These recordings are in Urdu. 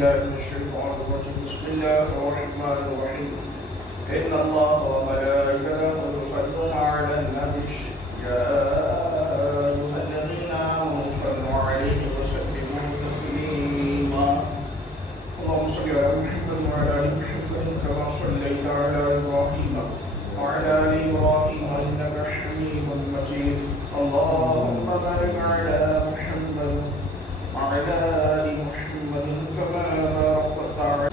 بالله من الشيطان الرجيم. بسم الله الرحمن الرحيم. إن الله وملائكته يصلون على النبي يا أيها الذين آمنوا صلوا عليه وسلموا تسليما. اللهم صل على محمد وعلى آل محمد كما صليت على إبراهيم وعلى آل إبراهيم إنك حميد مجيد. اللهم بارك على محمد وعلى آل محمد كما باركت على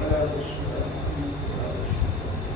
ولا تشرك به ولا تشرك به.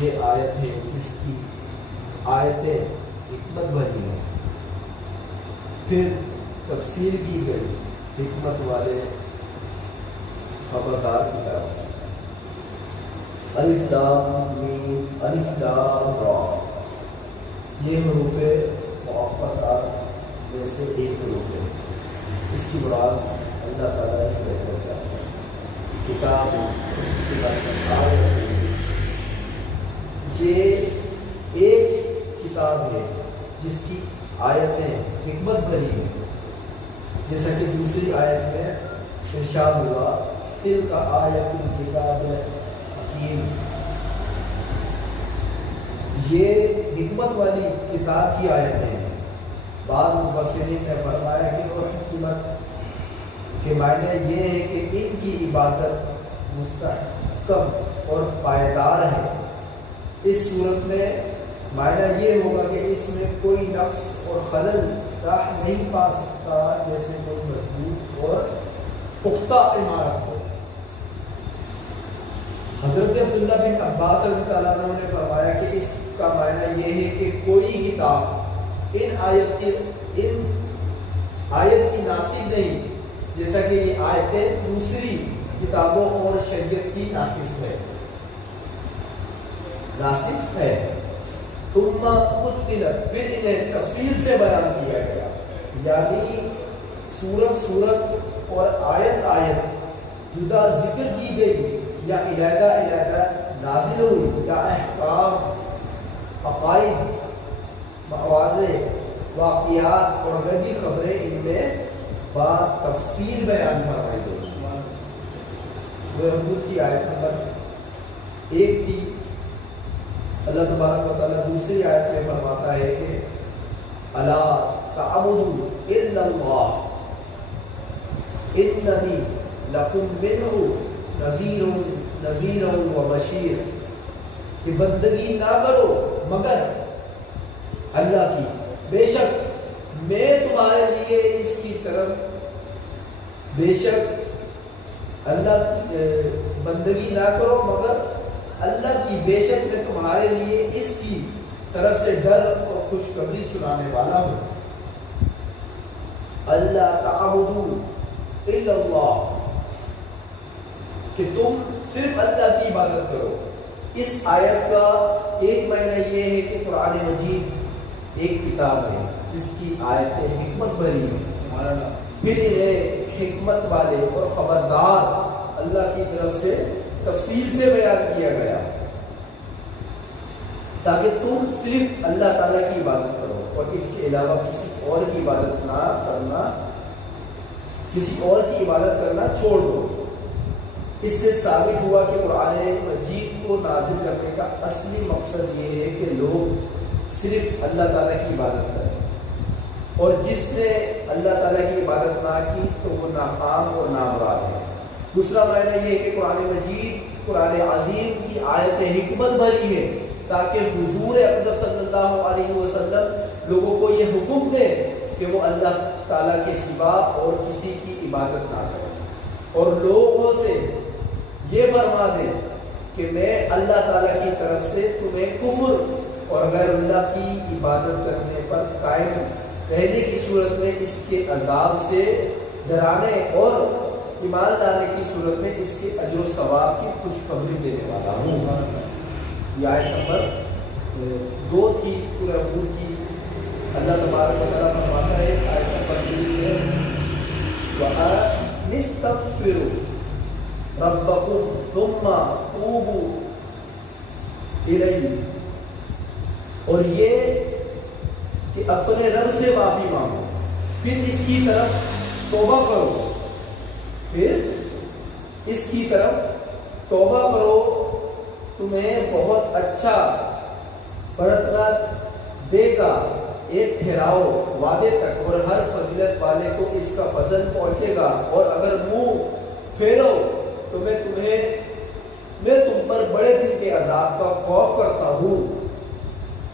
یہ آیت ہے جس کی آیتیں حکمت بھری ہیں، پھر تفسیر کی گئی حکمت والے خبردار کی طرف۔ الف لام میم الف لام را، یہ حروف مقطعات میں سے ایک حروف ہے۔ اس کی مراد اللہ تعالیٰ ہی بہتر جانتا ہے۔ کتاب یہ ایک کتاب ہے جس کی آیتیں حکمت بھری ہیں، جیسا کہ دوسری آیت میں ارشاد ہوا تلک آیت الکتاب الحکیم، یہ حکمت والی کتاب کی آیتیں ہیں۔ بعض مفسرین نے فرمایا کہ اور حکمت کے معنی یہ ہے کہ ان کی عبادت مستحکم اور پائیدار ہے۔ اس صورت میں معنی یہ ہوگا کہ اس میں کوئی نقص اور خلل راہ نہیں پا سکتا، جیسے کوئی مضبوط اور پختہ عمارت ہو۔ حضرت عبداللہ بن عباس رضی اللہ عنہ نے فرمایا کہ اس کا معنی یہ ہے کہ کوئی کتاب ان آیت کی ناسب نہیں، جیسا کہ یہ آیتیں دوسری کتابوں اور شریعت کی ناقص ہے، ناسب ہے۔ ثم فصلت، پھر انہیں تفصیل سے بیان کیا گیا، یعنی سورت اور آیت جدا ذکر کی گئی، یا علیحدہ نازل ہوئی، یا احکام، عقائد، مواضع، واقعات اور غیبی خبریں ان میں بات تفصیل بیان فرمائی گئی۔ سورہ ہود کی آیت نمبر 1 کی اللہ تبارک و تعالیٰ دوسری آیت میں فرماتا ہے کہ الا تعبدوا الا اللہ اننی لکم منہ نذیر و بشیر، کہ بندگی نہ کرو مگر اللہ کی، بے شک میں تمہارے لیے اس کی طرف، بے شک اللہ کی بندگی نہ کرو مگر اللہ کی، بے شک میں تمہارے لیے اس کی طرف سے ڈر اور خوشخبری سنانے والا ہوں۔ اللہ تعبدوا الا اللہ، کہ تم صرف اللہ کی عبادت کرو۔ اس آیت کا ایک معنی یہ ہے کہ قرآن مجید ایک کتاب ہے جس کی آیتیں حکمت بھری ہیں، پھر انہیں حکمت والے اور خبردار اللہ کی طرف سے تفصیل سے بیان کیا گیا تاکہ تم صرف اللہ تعالیٰ کی عبادت کرو اور اس کے علاوہ کسی اور کی عبادت نہ کرنا، کسی اور کی عبادت کرنا چھوڑ دو۔ اس سے ثابت ہوا کہ قرآن مجید کو نازل کرنے کا اصلی مقصد یہ ہے کہ لوگ صرف اللہ تعالیٰ کی عبادت کریں، اور جس نے اللہ تعالیٰ کی عبادت نہ کی تو وہ ناکام اور نامراد ہے۔ دوسرا معنی یہ ہے کہ قرآن مجید قرآن عظیم کی آیت حکمت بھری ہے تاکہ حضور اقدس صلی اللہ علیہ وسلم لوگوں کو یہ حکم دے کہ وہ اللہ تعالیٰ کے سوا اور کسی کی عبادت نہ کریں، اور لوگوں سے یہ فرما دے کہ میں اللہ تعالیٰ کی طرف سے تمہیں کفر اور غیر اللہ کی عبادت کرنے پر قائم رہنے کی صورت میں اس کے عذاب سے ڈرانے اور ایمان لانے کی صورت میں اس کے اجر و ثواب کی خوشخبری دینے والا ہوں۔ یہ آیت نمبر 2 تھی سورہ ہود کی۔ اللہ تبارک و تعالیٰ فرماتا ہے آیت نمبر 3 ہے وَأَنِسْتَغْفِرُوا رَبَّكُمْ ثُمَّ تُوبُوا إِلَيْهِ، اور یہ کہ اپنے رب سے معافی مانگو، پھر اس کی طرف توبہ کرو، پھر اس کی طرف توبہ کرو، تمہیں بہت اچھا برتنا دے گا ایک ٹھہراؤ وعدے تک، اور ہر فضیلت والے کو اس کا فضل پہنچے گا، اور اگر منہ پھیرو تو میں تم پر بڑے دن کے عذاب کا خوف کرتا ہوں۔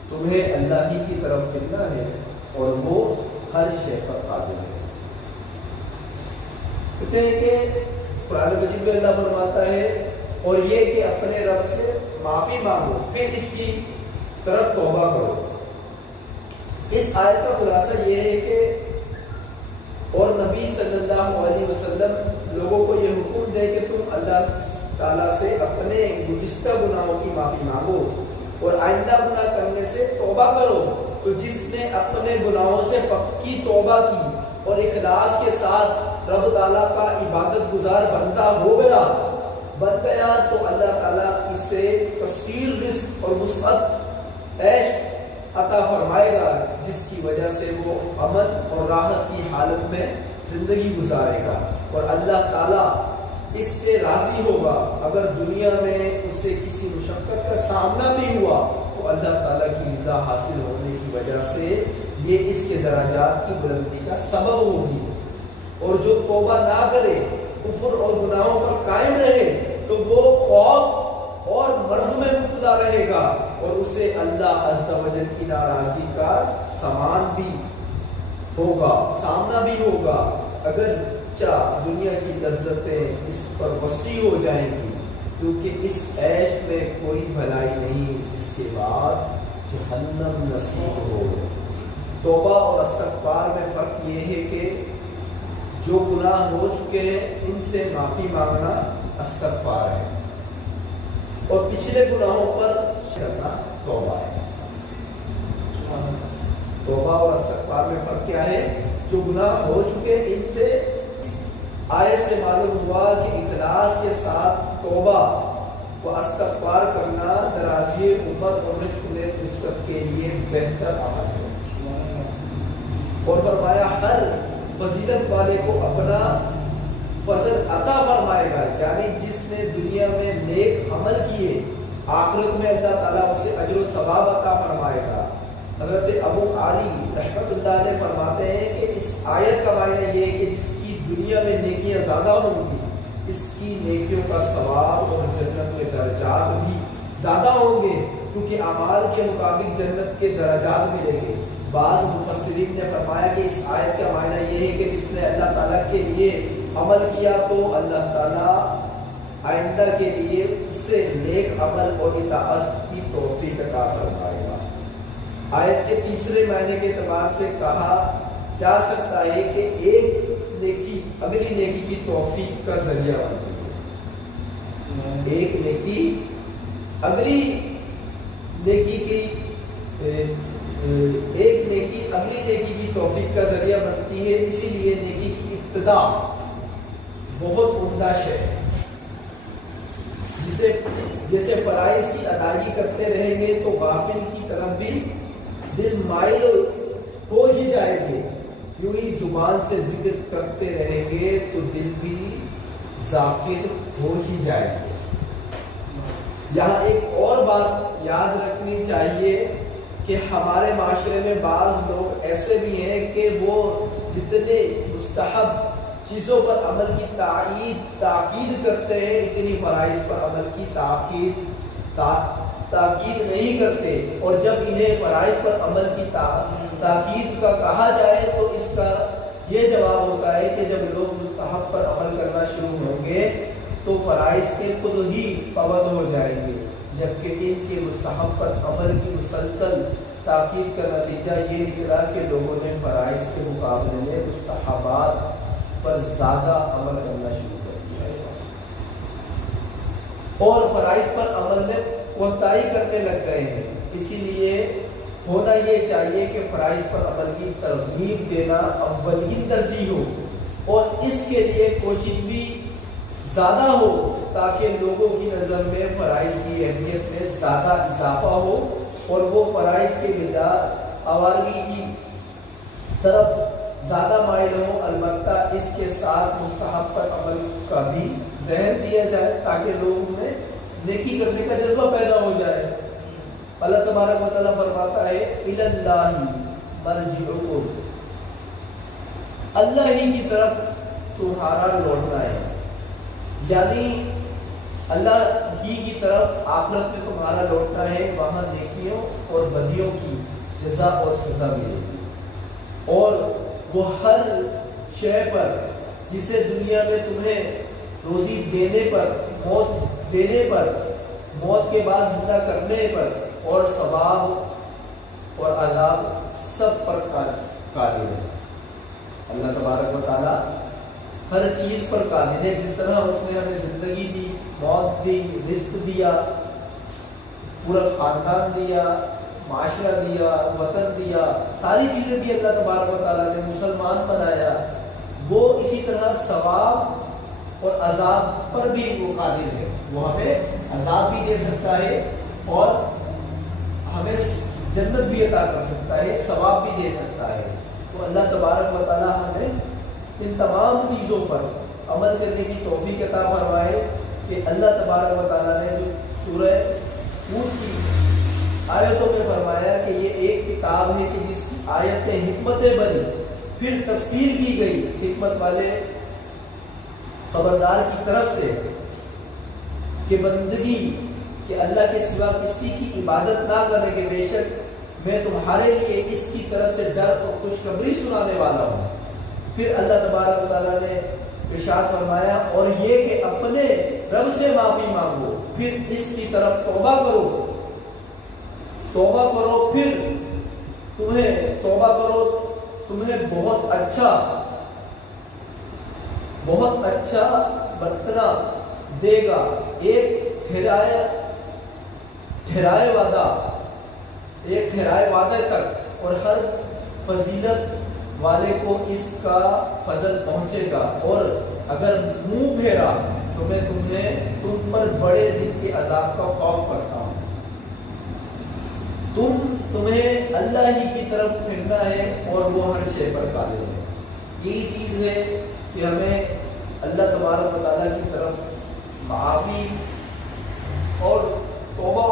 تمہیں اللہ ہی کی طرف ملنا ہے اور وہ ہر شے پر قادر ہے۔ کہتے ہیں کہ قرآن مجید میں اللہ فرماتا ہے اور یہ کہ اپنے رب سے معافی مانگو، پھر اس کی طرف توبہ کرو۔ اس آیت کا خلاصہ یہ ہے کہ اور نبی صلی اللہ علیہ وسلم لوگوں کو یہ حکم دے کہ تم اللہ تعالیٰ سے اپنے گزشتہ گناہوں کی معافی مانگو اور آئندہ گناہ کرنے سے توبہ کرو، تو جس نے اپنے گناہوں سے پکی توبہ کی اور اخلاص کے ساتھ رب تعالیٰ کا عبادت گزار بندہ ہو گیا تو اللہ تعالیٰ اسے کثیر رزق اور وسعت عیش عطا فرمائے گا، جس کی وجہ سے وہ امن اور راحت کی حالت میں زندگی گزارے گا، اور اللہ تعالیٰ اس سے راضی ہوگا۔ اگر دنیا میں اس سے کسی مشقت کا سامنا بھی ہوا تو اللہ تعالیٰ کی رضا حاصل ہونے کی وجہ سے یہ اس کے درجات کی بلندی کا سبب ہوگی، اور جو توبہ نہ کرے، کفر اور گناہوں پر قائم رہے، تو وہ خوف اور مرض میں مبتلا رہے گا، اور اسے اللہ عز و جل کی ناراضگی کا سامان بھی ہوگا، سامنا بھی ہوگا۔ اگر دنیا کی لذتیں اس پر وسیع ہو جائیں گی، کیونکہ اس عیش میں کوئی بھلائی نہیں جس کے بعد جہنم نصیب ہو۔ توبہ اور استغفار میں فرق یہ ہے کہ جو گناہ ہو چکے ہیں ان سے معافی مانگنا استغفار ہے، اور پچھلے گناہوں پر کرنا توبہ ہے۔ توبہ اور استغفار میں فرق کیا ہے؟ جو گناہ ہو چکے ان سے آیت سے معلوم ہوا کہ اخلاص کے ساتھ توبہ و استغفار کرنا درازی عمر اور رزق میں نسبت کے لیے بہتر عمل ہے، اور فرمایا ہر فضیلت والے کو اپنا فضل عطا فرمائے گا، یعنی جس نے آخرت میں اللہ تعالیٰ اسے اجر و ثواب عطا فرمائے گا۔ حضرت ابو علی رحمۃ اللہ علیہ فرماتے ہیں کہ اس آیت کا معنی یہ ہے کہ جس کی دنیا میں نیکیاں زیادہ ہوں گی اس کی نیکیوں کا ثواب اور جنت میں درجات بھی زیادہ ہوں گے، کیونکہ اعمال کے مطابق جنت کے درجات ملیں گے۔ بعض مفسرین نے فرمایا کہ اس آیت کا معنی یہ ہے کہ جس نے اللہ تعالیٰ کے لیے عمل کیا تو اللہ تعالیٰ آئندہ کے لیے اسے نیک عمل اور اطاعت کی توفیق عطا فرمائے گا۔ آیت کے تیسرے معنی کے اعتبار سے کہا جا سکتا ہے کہ ایک نیکی اگلی نیکی کی توفیق کا ذریعہ بنتی ہے۔ ایک نیکی اگلی نیکی کی ایک نیکی اگلی نیکی کی توفیق کا ذریعہ بنتی ہے، اسی لیے نیکی کی ابتدا بہت عمدہ شے ہے۔ جیسے فرائض کی ادائیگی کرتے رہیں گے تو غافل کی طرف بھی دل مائل ہو ہی جائے گے، یوں ہی زبان سے ذکر کرتے رہیں گے تو دل بھی ذاکر ہو ہی جائے گے۔ یہاں ایک اور بات یاد رکھنی چاہیے کہ ہمارے معاشرے میں بعض لوگ ایسے بھی ہیں کہ وہ جتنے مستحب چیزوں پر عمل کی تاکید کرتے ہیں اتنی فرائض پر عمل کی تاکید نہیں کرتے، اور جب انہیں فرائض پر عمل کی تاکید کا کہا جائے تو اس کا یہ جواب ہوتا ہے کہ جب لوگ مستحب پر عمل کرنا شروع ہوں گے تو فرائض کے خود ہی پابند ہو جائیں گے، جبکہ ان کے مستحب پر عمل کی مسلسل تاکید کا نتیجہ یہ نکلا کہ لوگوں نے فرائض کے مقابلے میں مستحبات پر زیادہ عمل کرنا شروع کر دیا ہے اور فرائض پر عمل میں کوتاہی کرنے لگ گئے ہیں۔ اسی لیے ہونا یہ چاہیے کہ فرائض پر عمل کی ترغیب دینا اولین ترجیح ہو، اور اس کے لیے کوشش بھی زیادہ ہو تاکہ لوگوں کی نظر میں فرائض کی اہمیت میں زیادہ اضافہ ہو اور وہ فرائض کے بجائے آوارگی کی طرف زیادہ مائل ہوں۔ البتہ اس کے ساتھ مستحب پر عمل کا بھی ذہن دیا جائے تاکہ لوگوں میں نیکی کرنے کا جذبہ پیدا ہو جائے۔ اللہ تبارک و تعالیٰ فرماتا ہے اِلَى اللَّهِ مَرْجِعُكُمْ، اللہ ہی کی طرف تمہارا لوٹنا ہے، یعنی اللہ ہی کی طرف آخرت میں تمہارا لوٹنا ہے، وہاں نیکیوں اور بدیوں کی جزا اور سزا ملے گی، اور وہ ہر شے پر جسے دنیا میں تمہیں روزی دینے پر، موت دینے پر، موت کے بعد زندہ کرنے پر، اور ثواب اور عذاب سب پر قادر ہے۔ اللہ تبارک و تعالیٰ ہر چیز پر قادر ہے، جس طرح اس نے ہمیں زندگی دی، موت دی، رزق دیا، پورا خاندان دیا، معاشرہ دیا، وطن دیا، ساری چیزیں دی اللہ تبارک و تعالیٰ نے، مسلمان بنایا، وہ اسی طرح ثواب اور عذاب پر بھی وہ قادر ہے۔ وہ ہمیں عذاب بھی دے سکتا ہے اور ہمیں جنت بھی عطا کر سکتا ہے، ثواب بھی دے سکتا ہے۔ تو اللہ تبارک و تعالیٰ ہمیں ان تمام چیزوں پر عمل کرنے کی توفیق عطا فرمائے کہ اللہ تبارک و تعالیٰ نے جو سورہ ہود کی آیتوں میں فرمایا کہ یہ ایک کتاب ہے کہ جس کی آیتیں حکمتیں بنی، پھر تفسیر کی گئی حکمت والے خبردار کی طرف سے کہ بندگی کہ اللہ کے سوا کسی کی عبادت نہ کرنے کے، بے شک میں تمہارے لیے اس کی طرف سے ڈر اور خوشخبری سنانے والا ہوں۔ پھر اللہ تبارک و تعالیٰ نے ارشاد فرمایا اور یہ کہ اپنے رب سے معافی مانگو، پھر اس کی طرف توبہ کرو، پھر توبہ کرو تمہیں بہت اچھا برتنا دے گا، ایک ٹھہرائے وعدے تک، اور ہر فضیلت والے کو اس کا فضل پہنچے گا، اور اگر منہ پھیرا تو میں تم پر بڑے دن کے عذاب کا خوف کرتا ہوں۔ تمہیں اللہ ہی کی طرف پھرنا ہے اور وہ ہر شے پر قادر ہے۔ یہی چیز ہے کہ ہمیں اللہ تبارک و تعالیٰ کی طرف معافی اور توبہ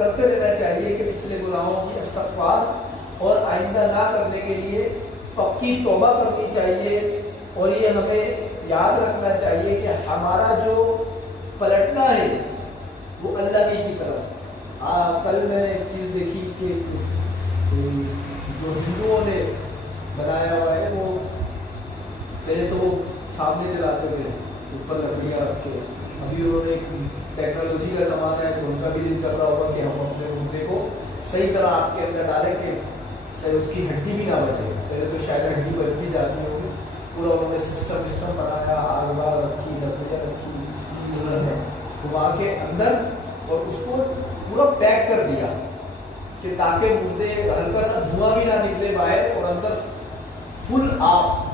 کرتے رہنا چاہیے کہ پچھلے گناہوں کی استغفار اور آئندہ نہ کرنے کے لیے پکی توبہ کرنی چاہیے. اور یہ ہمیں یاد رکھنا چاہیے کہ ہمارا جو پلٹنا ہے وہ اللہ کی طرف. کل میں نے ایک چیز دیکھی کہ جو ہندوؤں نے بنایا ہوا ہے وہ پہلے تو وہ سامنے چلاتے تھے اوپر لکڑیاں رکھ کے. ابھی انہوں نے ٹیکنالوجی کا زمانہ ہے تو ان کا بھی دل کر رہا ہوگا کہ ہم اپنے مردے کو صحیح طرح آپ کے اندر ڈالیں کہ اس کی ہڈی بھی نہ بچے. پہلے تو شاید ہڈی بچ بھی جاتی ہوگی. پورا انہوں نے سسٹم بنایا, آگ بار رکھی, لکڑیاں رکھی وہاں کے اندر اور اس کو پورا پیک کر دیا کہ تاکہ مردے ہلکا سا دھواں بھی نہ نکلے باہر اور اندر فل آگ.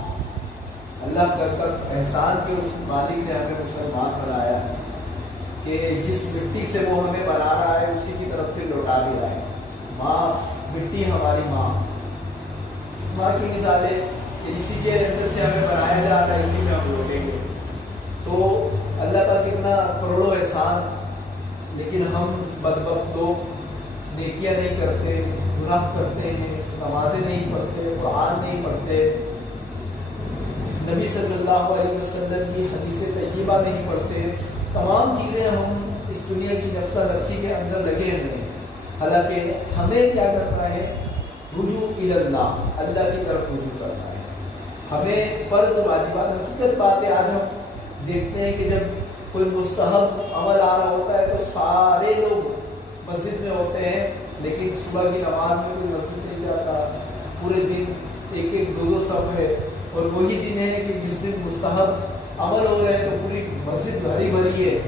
اللہ کر احسان کے اس مالک نے ہمیں مسلمان بنایا کہ جس مٹی سے وہ ہمیں بنا رہا ہے اسی کی طرف پھر لوٹا بھی رہا ہے. ماں مٹی ہماری ماں کی مثال ہے کہ اسی کے اندر سے ہمیں بنایا جا رہا ہے, اسی میں ہم لوٹیں گے. تو اللہ کا کتنا کروڑوں احسان, لیکن ہم بدبخت لوگ نیکیاں نہیں کرتے, گناہ کرتے ہیں, نمازیں نہیں پڑھتے, قرآن نہیں پڑھتے, نبی صلی اللہ علیہ وسلم کی حدیث طیبہ نہیں پڑھتے. تمام چیزیں ہم اس دنیا کی نفسہ نفسی کے اندر لگے ہوئے ہیں. حالانکہ ہمیں کیا کرنا ہے؟ رجوع الی اللہ, اللہ کی طرف رجوع کرنا ہے. ہمیں فرض واجبات حقیقت باتیں آج ہم دیکھتے ہیں کہ جب کوئی مستحب عمل آ رہا ہوتا ہے تو سارے لوگ مسجد میں ہوتے ہیں, لیکن صبح کی نماز میں کوئی مسجد نہیں جاتا. پورے دن ایک ایک دو صف ہے, اور وہی دن ہے کہ جس دن مستحب عمل ہو رہے ہیں تو پوری مسجد بھری بھری ہے.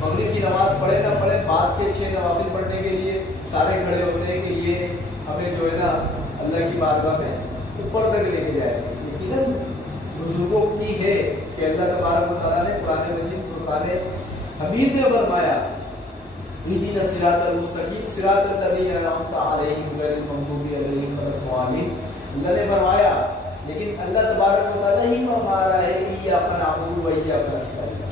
مغرب کی نماز پڑھے نہ پڑھے, بعد کے 6 نوافل پڑھنے کے لیے سارے کھڑے ہوتے ہیں کہ یہ ہمیں جو ہے نا اللہ کی بارگاہ میں اوپر تک لے کے جائے. یقیناً بزرگوں کی ہے کہ اللہ تبارک و تعالیٰ نے قرآن مجید قرآن حمید میں فرمایا اہدنا الصراط المستقیم صراط الذین انعمت علیہم غیر المغضوب علیہم ولا الضالین. اللہ نے فرمایا, لیکن اللہ تبارک و تعالیٰ ہی فرما رہا ہے ایاک نعبد و ایاک نستعین.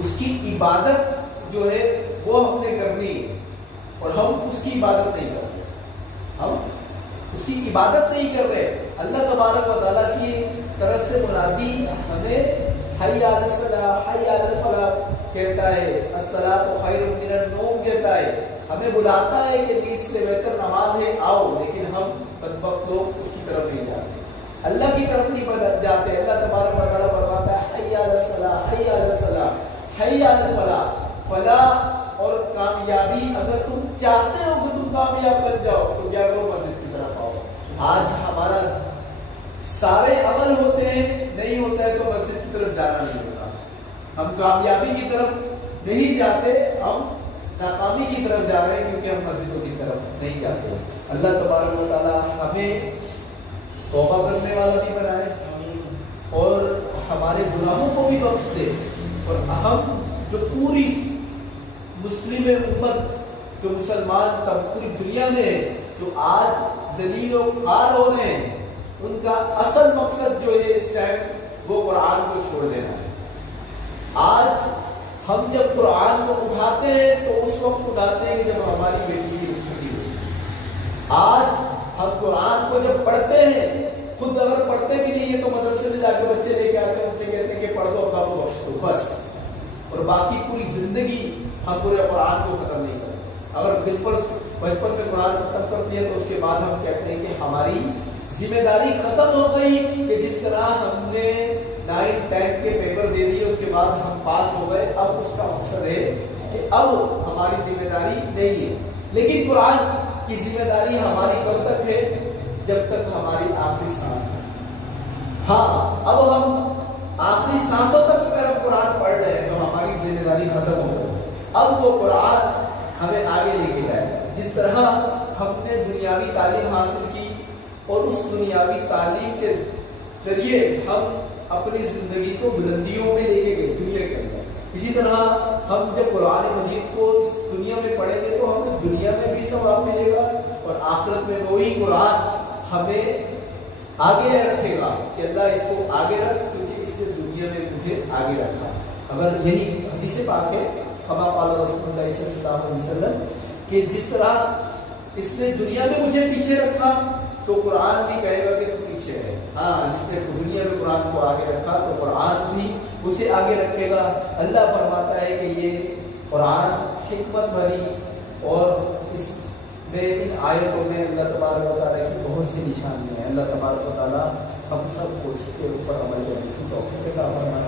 اس کی عبادت جو ہے وہ ہم نے کرنی ہے, اور ہم اس کی عبادت نہیں کر رہے. ہم اس کی عبادت نہیں کر رہے. اللہ تبارک و تعالیٰ کی طرف سے منادی ہمیں حی علی الصلاۃ حی علی الفلاح کہتا ہے, الصلاۃ خیر من النوم کہتا ہے, ہمیں بلاتا ہے کہ 20 سے بہتر نماز ہے آؤ, لیکن ہم بدبخت لوگ اس کی طرف نہیں جاتے, اللہ کی طرف نہیں جاتے. اللہ تبارک و تعالیٰ فرماتا ہے حی علی الصلاۃ حی علی الصلاۃ حی علی الفلاح. فلاح اور کامیابی اگر تم چاہتے ہو کہ تم کامیاب بن جاؤ تو کیا کرو؟ مسجد کی طرف آؤ. آج ہمارا سارے عمل ہوتے ہیں, نہیں ہوتا ہے تو مسجد کی طرف جانا نہیں ہوتا. ہم کامیابی کی طرف نہیں جاتے, ہم ناکامی کی طرف جا رہے ہیں کیونکہ ہم مسجدوں کی طرف نہیں جاتے. اللہ تبارک و تعالیٰ ہمیں توبہ کرنے والا بھی بنائے اور ہمارے گناہوں کو بھی بخش دے, اور ہم جو پوری مسلم امت جو مسلمان تب پوری دنیا میں جو آج ذلیل و خوار ہو رہے ہیں, ان کا اصل مقصد جو ہے اس ٹائم وہ قرآن کو چھوڑ دینا ہے. آج ہم جب قرآن کو اٹھاتے ہیں تو اس وقت اٹھاتے ہیں کہ جب ہماری بیٹی کی رخصتی ہوئی. آج ہم قرآن کو جب پڑھتے ہیں, خود اگر پڑھتے بھی نہیں ہے تو مدرسے سے جا کے بچے لے کے آتے ہیں, ان سے کہتے ہیں کہ پڑھ دو اللہ کو بخش دو بس, اور باقی پوری زندگی ہم پورے قرآن کو ختم نہیں کرتے. اگر بالکل بچپن میں قرآن ختم کر دیا تو اس کے بعد ہم کہتے ہیں کہ ہماری ذمہ داری ختم ہو گئی, کہ جس طرح ہم نے 9th 10th کے پیپر دے دیے اس کے بعد ہم پاس ہو گئے, اب اس کا مقصد ہے کہ اب ہماری ذمہ داری نہیں ہے. لیکن قرآن کی ذمہ داری ہماری کب تک ہے؟ جب تک ہماری آخری سانس ہے. ہاں, اب ہم آخری سانسوں تک اگر ہم قرآن پڑھ رہے ہیں تو ہماری ذمہ داری ختم ہو گئی. اب وہ قرآن ہمیں آگے لے کے جائے. جس طرح ہم نے دنیاوی تعلیم حاصل کی اور اس دنیاوی تعلیم کے ذریعے ہم اپنی زندگی کو بلندیوں میں لے کے گئے دنیا کے اندر, اسی طرح ہم جب قرآن مجید کو اس دنیا میں پڑھیں گے تو ہمیں دنیا میں بھی ثواب ملے گا, اور آخرت میں وہی قرآن ہمیں آگے رکھے گا کہ اللہ اس کو آگے رکھ, کیونکہ اس نے دنیا میں مجھے آگے رکھا. اگر یہی حدیث پاک ہے, ہمارا قال رسول اللہ صلی اللہ علیہ وسلم کہ جس طرح اس نے دنیا میں مجھے پیچھے رکھا تو قرآن بھی کہے گا کہ تو پیچھے ہے. ہاں جس نے دنیا میں قرآن کو آگے رکھا تو قرآن بھی اسے آگے رکھے گا. اللہ فرماتا ہے کہ یہ قرآن حکمت بھری اور اس میں ان آیتوں میں اللہ تبارک و تعالیٰ کی بہت سی نشانیاں ہیں. اللہ تبارک و تعالیٰ ہم سب کو اس کے اوپر عمل کرنے کی توفیق عطا فرمائے.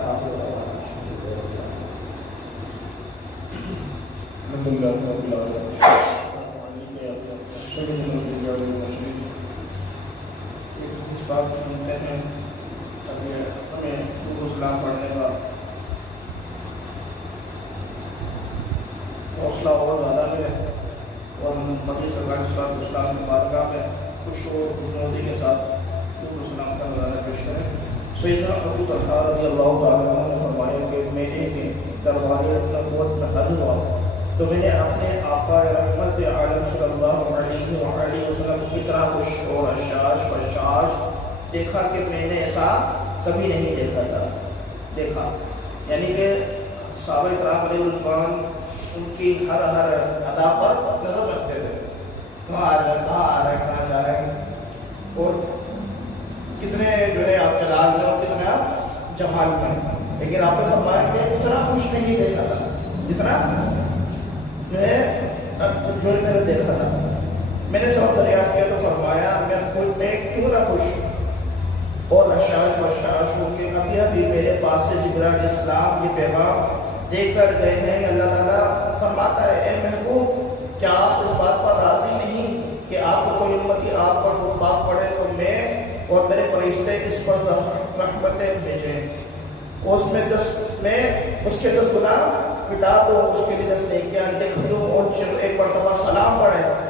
اس بات کو سنتے ہیں ہمیں اسلام پڑھنے کا حوصلہ اور زیادہ ہے اور ہم مدی سرکار اسلام کی بارگاہ میں خوش خوشنودی کے ساتھ اسلام کا نظارہ پیش کریں. سیدنا ابو طلحہ رضی اللہ تعالیٰ عنہ نے فرمایا کہ میرے دربار نبوت میں حج ہوا تو میں نے اپنے آقا رحمت عالم صلی اللہ علیہ وآلہ وسلم کی طرح خوش اور اشاش بشاش دیکھا کہ میں نے ایسا کبھی نہیں دیکھا. یعنی کہ صحابہ کرام علیہ رضوان ان کی ہر ادا پر نظر رکھتے تھے. کہاں آ رہے کہاں جا رہے ہیں اور کتنے جو ہے آپ جلال میں اور کتنے آپ جمال میں. لیکن آپ نے فرمایا کہ اتنا خوش نہیں دیکھا تھا جتنا جو میں نے دیکھا تھا. میں نے سب دریافت کیا تو فرمایا میں خود میں کیوں نہ خوش اور اشاش بشاش ہوں کہ ابھی میرے پاس سے جبرائیل علیہ السلام یہ پیغام دے کر گئے ہیں. اللہ تعالیٰ فرماتا ہے اے محبوب کیا آپ اس بات پر راضی نہیں کہ آپ کو کوئی امتی آپ پر بات پڑے تو میں اور میرے فرشتے اس پر رحمتیں بھیجیں اس کے 10 گناہ مٹا دو اس کے لیے 10 نیکیاں لکھ دوں اور ایک مرتبہ سلام پڑھیں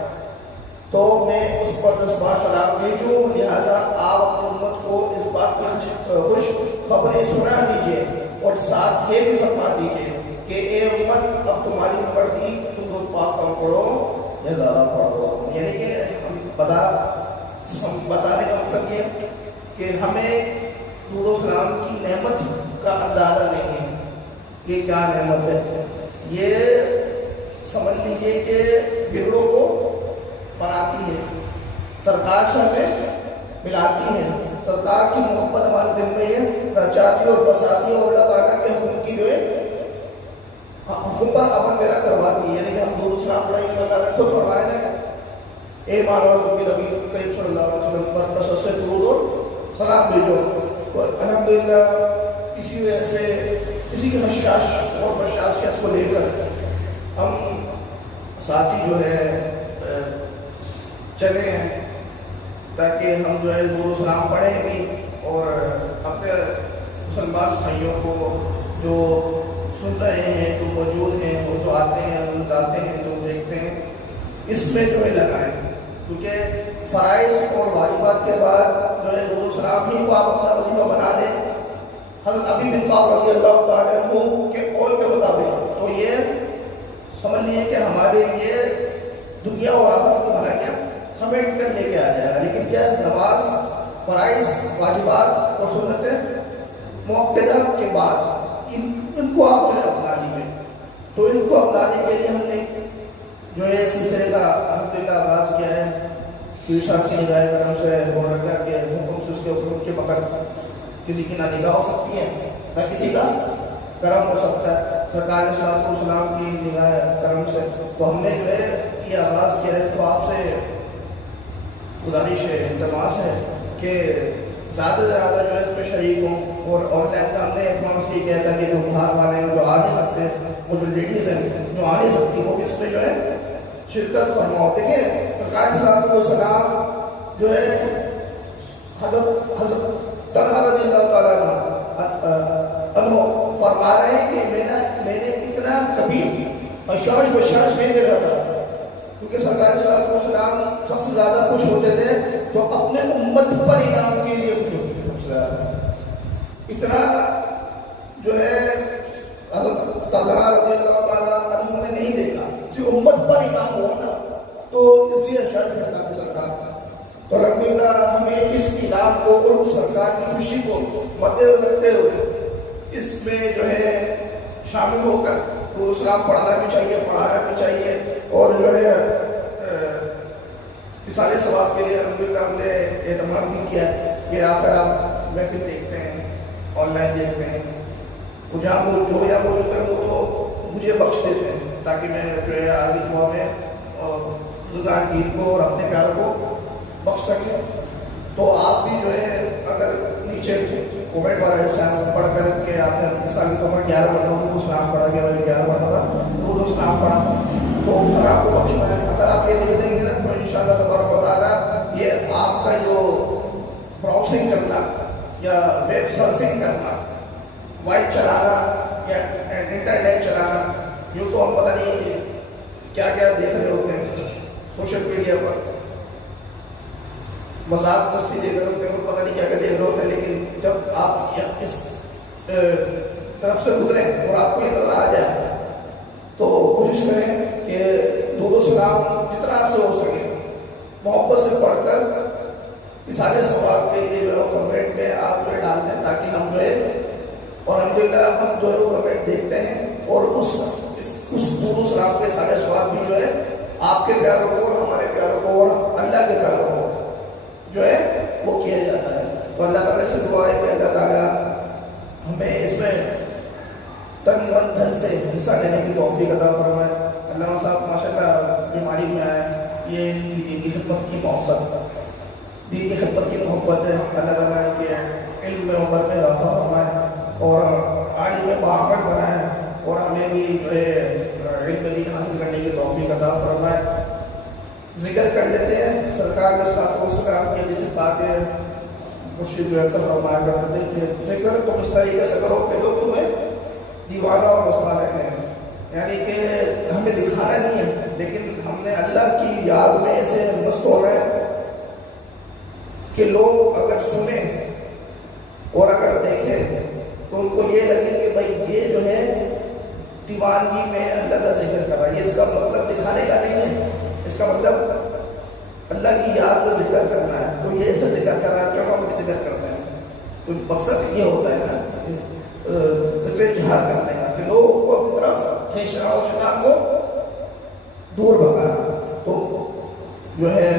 تو میں اس پر 10 بار سلام بھیجوں. لہٰذا آپ اپنی امت کو اس بات کی خوش خبریں سنا دیجیے اور ساتھ یہ بھی فرما دیجیے کہ اے امت اب تمہاری مردی تم دودھ پاک کم پڑھو یا زیادہ پڑھو. یعنی کہ بتانے کا مقصد یہ کہ ہمیں درود و سلام کی نعمت کا اندازہ نہیں ہے. یہ کیا نعمت ہے؟ یہ سمجھ لیجیے کہ بگڑوں کو بناتی ہے, سرکار سے ہمیں ملاتی ہے, سرکار کی محبت ہمارے دل میں یہ رچاتی اور بساتی اور اللہ تعالیٰ کے حکم کی جو ہے حکم پر عمل میرا کرواتی ہے. یعنی کہ ہم درود و سلام پڑھیں گے اللہ خود فرمائے نا اے مان والوں کی نبی کریم صلی اللہ علیہ وسلم پر کثرت سے درود اور سلام بھیجو. الحمدللہ اسی وجہ سے اسی کی حشاش اور بشاشیت کو لے کر ہم ساتھی جو ہے چلے ہیں تاکہ ہم جو ہے درود و سلام پڑھیں بھی اور اپنے مسلمان بھائیوں کو جو سن رہے ہیں جو موجود ہیں وہ جو آتے ہیں جو جاتے ہیں جو دیکھتے ہیں اس میں جو ہے لگائیں. کیونکہ فرائض اور واجبات کے بعد جو ہے درود و سلام ہی کو آپ اپنا وظیفہ بنا لیں. حضرت ابی بن کعب رضی اللہ تعالیٰ عنہ کے قول کے مطابق تو یہ سمجھ لیے کہ ہمارے لیے دنیا اور آخرت کی بھلائیاں سمیٹ کر لے کے آ جائے گا. لیکن کیا نماز فرائض واجبات اور سنتیں مؤکدہ کے بعد ان کو آپ جو ہے اپنا لیجیے. تو ان کو اپنانے کے لیے ہم نے جو ہے سلسلے کا الحمدللہ آغاز کیا ہے. پیر صاحب کی نگاہ کرم سے ہو رکھا کہ حکم سے اس کے حکم کے بغیر کسی کی نہ نگاہ ہو سکتی ہے نہ کسی کا کرم ہو سکتا ہے. سرکار صلی السلام کی نگاہ کرم سے تو ہم نے جو ہے یہ آغاز کیا ہے. تو آپ سے گزارش ہے, التماس ہے کہ زیادہ سے زیادہ جو ہے اس میں شریک ہوں اور آن لائن کا ہم نے اپنا مسئلہ کیا تھا کہ جو باہر والے ہیں جو آ نہیں سکتے وہ جو لیڈیز ہیں جو آ نہیں سکتی وہ اس میں جو ہے شرکت فرماؤ. دیکھیں سرکار صلی اللہ علیہ وسلم جو ہے حضرت طلحہ رضی اللہ تعالیٰ عنہ فرما رہے ہیں کہ میں نے اتنا کبھی حشاش بشاش نہیں دیکھا تھا. کیونکہ سرکار صلی اللہ علیہ وسلم سب سے زیادہ خوش ہوتے تھے تو اپنے امت پر انعام کے لیے خوش ہوتے تھے. اتنا جو ہے حضرت طلحہ رضی اللہ تعالیٰ عنہ نے نہیں دیکھا. صرف امت پر انعام ہوا نا تو اس لیے شاید سرکار تو الحمدللہ ہمیں اس انعام کو اور اس سرکار کی خوشی کو مد نظر رکھتے ہوئے اس میں جو ہے شامل شامل ہو کر درود سلام پڑھنا بھی چاہیے، پڑھانا بھی چاہیے. اور جو ہے مثال ثواب کے لیے الحمدللہ ہم نے اہتمام بھی کیا کہ اگر آپ محفل دیکھتے ہیں، آن لائن دیکھتے ہیں، جہاں جو یا موجود ہے وہ تو مجھے بخش دیتے ہیں تاکہ میں جو ہے آگے دعا میں بزرگان دین کو اور اپنے پیاروں کو بخش سکیں. تو آپ بھی جو ہے اگر نیچے کومنٹ والا حصہ پڑھ کر کے آپ نے مثال کے طور پر 11 مرتبہ کو سلام پڑھا گیا، 11 مرتبہ وہ سلام پڑھا تو پھر آپ کو بخشنا ہے. اگر آپ یہ لکھ دیں گے نا تو انشاءاللہ تبارک و تعالیٰ یہ آپ کا جو براؤزنگ کرنا یا ویب سرفنگ کرنا، موبائل چلانا یا انٹرنیٹ چلانا، یوں تو ہم پتہ نہیں کیا کیا دیکھ رہے ہوتے ہیں سوشل میڈیا پر، مذاق مستی دیکھ رہے ہوتے ہیں، پتہ نہیں کیا کیا دیکھ رہے ہوتے ہیں. لیکن جب آپ اس طرف سے گزریں اور آپ کو یہ نظر آ جائے تو کوشش کریں کہ دو سلام جتنا آپ سے ہو سکے محبت سے پڑھ کر سارے ثواب کے لیے جو کمنٹ میں آپ جو ہے ڈال دیں تاکہ ہم جو ہے اور الحمدللہ ہم جو ہے وہ کمنٹ دیکھتے ہیں اور اس دو سلام کے سارے ثواب بھی جو ہے آپ کے پیاروں کو اور ہمارے پیاروں کو اور اللہ کے پیاروں کو جو ہے وہ کیا جاتا ہے. تو اللہ تعالیٰ سے دعا ہے کہ اللہ تعالیٰ ہمیں اس میں تن من دھن سے حصہ لینے کی توفیق عطا فرمائے. علامہ صاحب ماشاءاللہ بیماری میں آئے، یہ دین کی خدمت کی محبت، دین کی خدمت کی محبت ہے. اللہ تعالیٰ کے علم میں عمر میں اضافہ فرمائے اور عالم میں باعمل بنائے اور ہمیں بھی جو ہے علم دین حاصل کرنے کی توفیق عطا فرمائے. ذکر کر لیتے ہیں سرکار نے اس کا کام کیا جیسے باتیں مرشد جو اکثر فرمایا کرتے تھے کہ ذکر تم اس طریقے سے کرو کہ لوگ تمہیں دیوانہ اور مسئلہ کہیں. یعنی کہ ہمیں دکھانا نہیں ہے لیکن ہم نے اللہ کی یاد میں ایسے مست ہو رہے ہیں کہ لوگ اگر سنیں اور اگر دیکھیں تو ان کو یہ لگے کہ بھائی یہ جو ہے دیوانگی میں اللہ کا ذکر کر رہا ہے. یہ اس کا مطلب دکھانے کا نہیں ہے، اس کا مطلب اللہ کی یاد کو ذکر کرنا ہے. تو یہ ایسا ذکر کر رہا ہے، چلو ہم بھی ذکر کرتے ہیں. تو مقصد یہ ہوتا ہے نا ذکر جہاد کرنے کا کہ لوگوں کو اپنی طرف کھینچنا اور شیطان کو دور بھگانا. تو جو ہے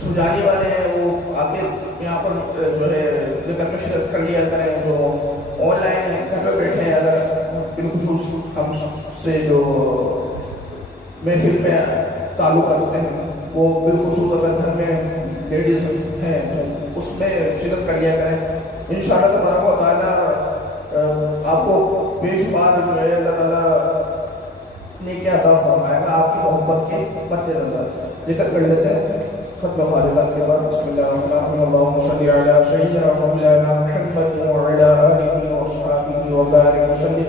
سمجھانے والے ہیں وہ آ کے یہاں پر جو ہے ذکر میں شرکت کر لیا کریں. جو آن لائن ہیں گھر پہ بیٹھے ہیں اگر بالخصوص ہم سے جو محفل میں تعلق رکھتے ہیں وہ بالخصوص اگر گھر میں لیڈیز ہیں اس میں شرکت کر لیا کریں. انشاءاللہ تبارک و تعالیٰ آپ کو بے شمار جو ہے اللہ تعالیٰ نیکی عطا فرمائے گا آپ کی محبت کے مد نظر. ذکر کر لیتے ہیں ختم خالدات کے بعد. بسم اللہ الرحمن الرحیم. اللهم صل على سيدنا مولانا محمد وعلى آله وصحبه وبارك وسلم.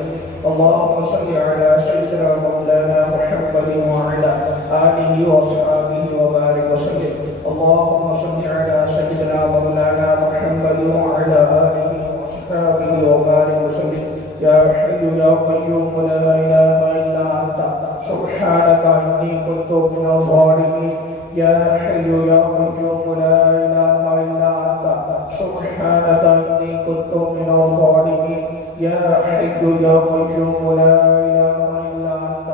اللهم صل على سيدنا مولانا محمد وعلى آله وصحبه وبارك وسلم. اللهم صل على سيدنا مولانا محمد وعلى آله وصحبه وبارك وسلم. يا حي يا قيوم لا إله إلا أنت سبحانك إني كنت من الظالمين. يا حي يا قيوم لا إله إلا أنت سبحانك إني كنت من الظالمين. يا حي يا قيوم لا إله إلا أنت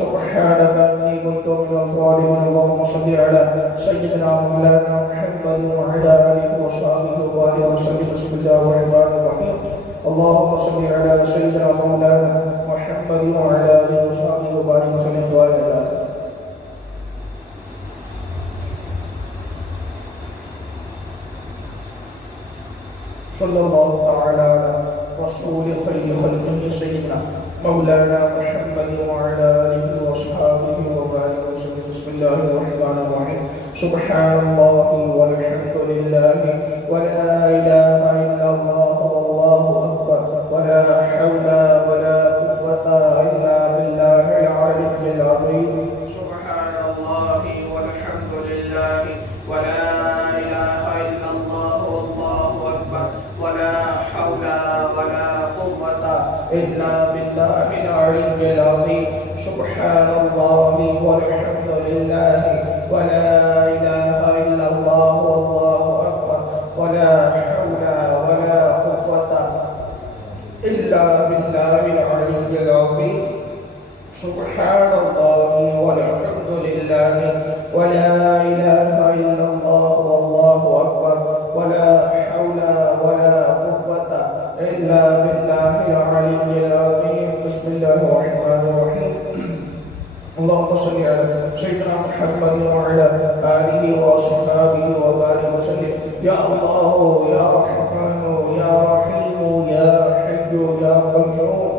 سبحانك إني كنت من الظالمين. اللهم صل على سيدنا مولانا محمد وعلى آله وصحبه وبارك وسلم. بسم الله الرحمن الرحيم. اللهم صل على سيدنا مولانا محمد وعلى آله وصحبه وبارك وسلم. صلی اللہ تعالی علی رسول خیر خلقہ سیدنا مولانا محمد وعلى آلہ وصحبہ وبارک وسلم. بسم اللہ الرحمن الرحیم. سبحان اللہ والحمد للہ ولا الہ الا اللہ واللہ اکبر ولا حول ولا قوة الا باللہ العلی العظیم. سبحان اللہ والحمد للہ ولا إلا بالله العلي العظيم. سبحان الله والحمد لله ولا إله إلا الله والله أكبر ولا حول ولا قوة إلا بالله العظيم. سبحان الله والحمد لله ولا إله إلا الله والله أكبر ولا حول ولا قوة إلا بالله العلي العظيم. بسم الله الرحمن الرحيم. اللهم صل على سيدنا محمد وعلى آله وصحبه وبارك وسلم. يا الله يا رحمن يا رحيم يا حي يا قيوم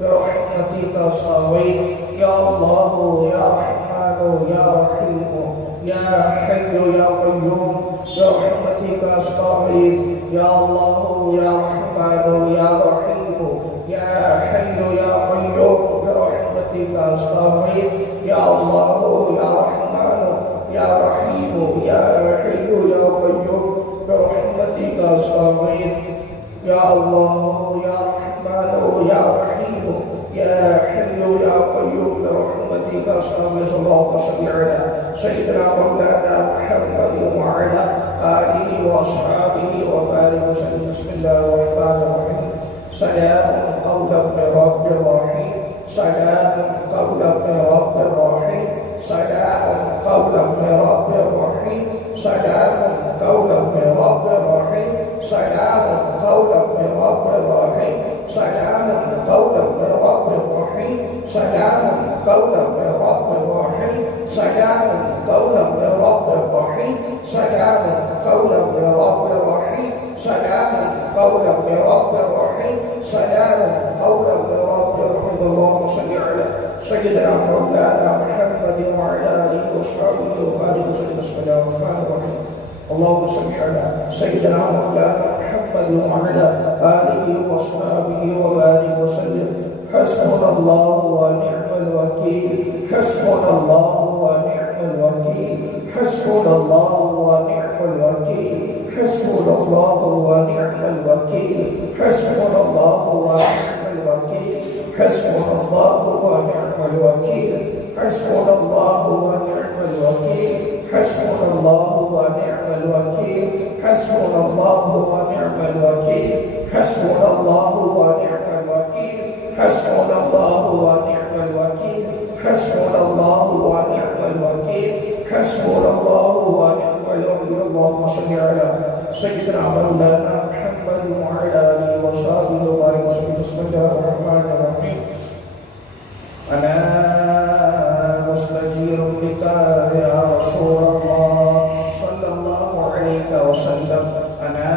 برحمتك أستغيث. يا الله يا رحمن يا رحيم يا حي يا قيوم برحمتك أستغيث. يا الله يا رحمن يا رحيم يا حي يا قيوم برحمتك أستغيث. يا الله يا رحمن يا رحيم يا حي يا قيوم برحمتك أستغيث. يا الله يا رحمن يا رحيم يا حي يا قيوم برحمتك أستغيث. اللهم صل على سيدنا مولانا محمد وعلى آله وأصحابه وبارك وسلم. بسم الله الرحمن الرحيم. سلام قولا من رب رحيم. سلام قولا من رب رحيم. سلام قولا من رب رحيم. سلام قولا من رب رحيم. سلام قولا من رب رحيم. سلام قولا من رب رحيم. سلام قولا من رب رحيم. سلام قولا من رب رحيم. سلام قولا من رب رحيم. سلام قولا من رب رحيم. سلام قولا من رب رحيم. اللهم صل على سيدنا مولانا محمد وعلى آله وصحبه وبارك وسلم. بسم الله الرحمن الرحيم. اللهم صل على سيدنا مولانا محمد وعلى آله وصحبه وبارك وسلم. حسبنا الله ونعم الوكيل. حسبنا الله ونعم الوكيل. حسبنا الله ونعم الوكيل. حسبنا الله ونعم الوكيل. حسبنا الله ونعم الوكيل. حسبنا الله ونعم الوكيل. حسبنا الله ونعم الوكيل. حسبنا الله ونعم الوكيل. حسبنا الله ونعم الوكيل. حسبنا الله ونعم الوكيل. حسبنا الله ونعم الوكيل. حسبنا الله ونعم الوكيل. حسبنا الله ونعم الوكيل. اللهم صل على سيدنا مولانا محمد وعلى آله وصحبه وبارك وسلم. بسم الله الرحمن الرحيم. أنا مستجير بك يا رسول الله صلى الله عليه وسلم. أنا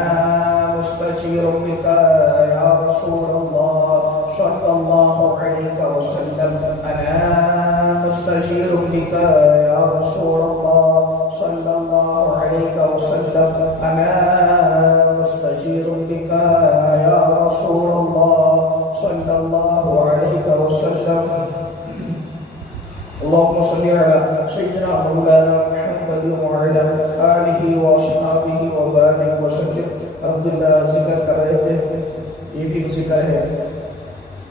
مستجير بك يا رسول الله صلى الله عليه وسلم. أنا مستجير بك يا رسول الله صلى الله عليه وسلم. أنا مستجير بك يا رسول الله صلى الله عليه وسلم. اللهم صل على سيدنا مولانا محمد وعلى آله وصحبه وبارك وسلم. الحمدللہ ذکر کر رہے تھے، یہ بھی ایک ذکر ہے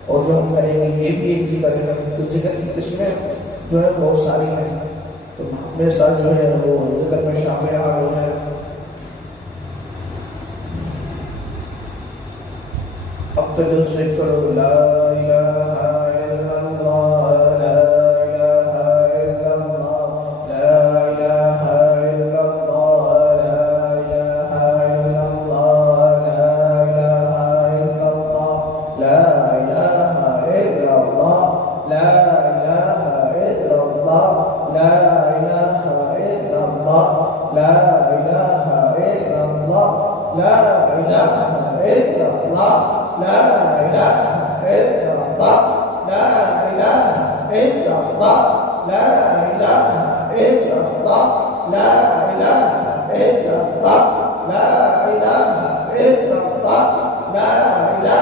اور جو ہم کریں گے یہ بھی ایک ذکر ہے. تو ذکر کی قسمیں جو ہے بہت ساری ہیں، تو میرے ساتھ جو ہے وہ ذکر میں شامل آ رہے ہیں. ابتل الذکر لا الہ الا اللہ لا الہ الا اللہ لا الہ الا اللہ لا الہ الا اللہ لا الہ الا اللہ لا الہ الا اللہ لا الہ الا اللہ لا الہ الا اللہ لا الہ الا اللہ لا الہ الا اللہ لا إله إلا الله لا إله إلا الله لا إله إلا الله لا إله إلا الله لا إله إلا الله لا إله إلا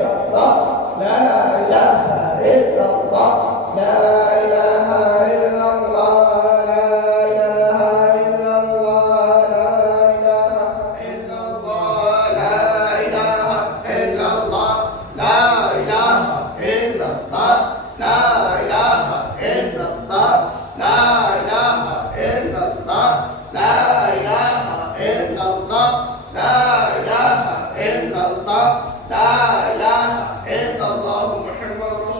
الله لا إله إلا الله لا إله إلا الله لا إله إلا الله لا إله إلا الله لا إله إلا الله لا إله إلا الله لا إله إلا الله لا إله إلا الله لا إله إلا الله لا إله إلا الله لا إله إلا الله محمد رسول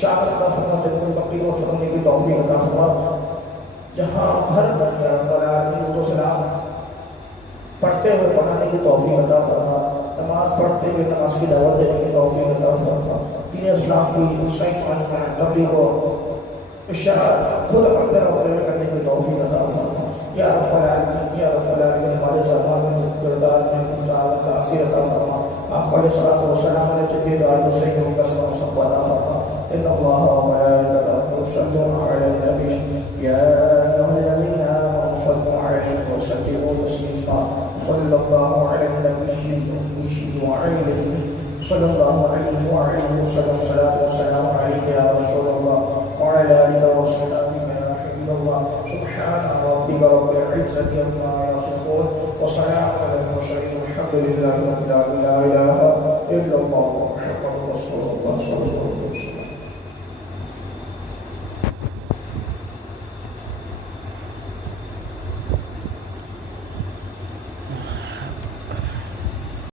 شاعر عطا فرما، جنت البقیع میں دفن کی توفیق عطا فرما، جہاں ہر دم یا رب العالمین و سلام پڑھتے ہوئے پڑھانے کی توفیق عطا فرما، نماز پڑھتے ہوئے نماز کی دعوت دینے کی توفیق عطا فرما، دین اسلام کی صحیح تبلیغ و اشاعت خود اپنے روزے کرنے کی توفیق عطا فرما، یا رب العالمین یا رب العالمین ہمارے زبان میں کردار میں گفتار میں تاثیر عطا فرما، آپ علیہ الصلوۃ والسلام علیہ جدید علیہ السلام کا سلام سب عطا فرما، ان اللہ و ملائکتہ یصلون علی النبی یا ایھا الذین آمنوا صلوا علیہ وسلموا تسلیما، صلی اللہ علی النبی صلی اللہ علیہ وآلہ وسلم، صلاۃ و سلام علیک یا رسول اللہ وعلی آلہ وصحبہ یا حبیب اللہ، سبحان ربک رب العزة عما یصفون وسلام علی المرسلین والحمد للہ رب العالمین، لا الہ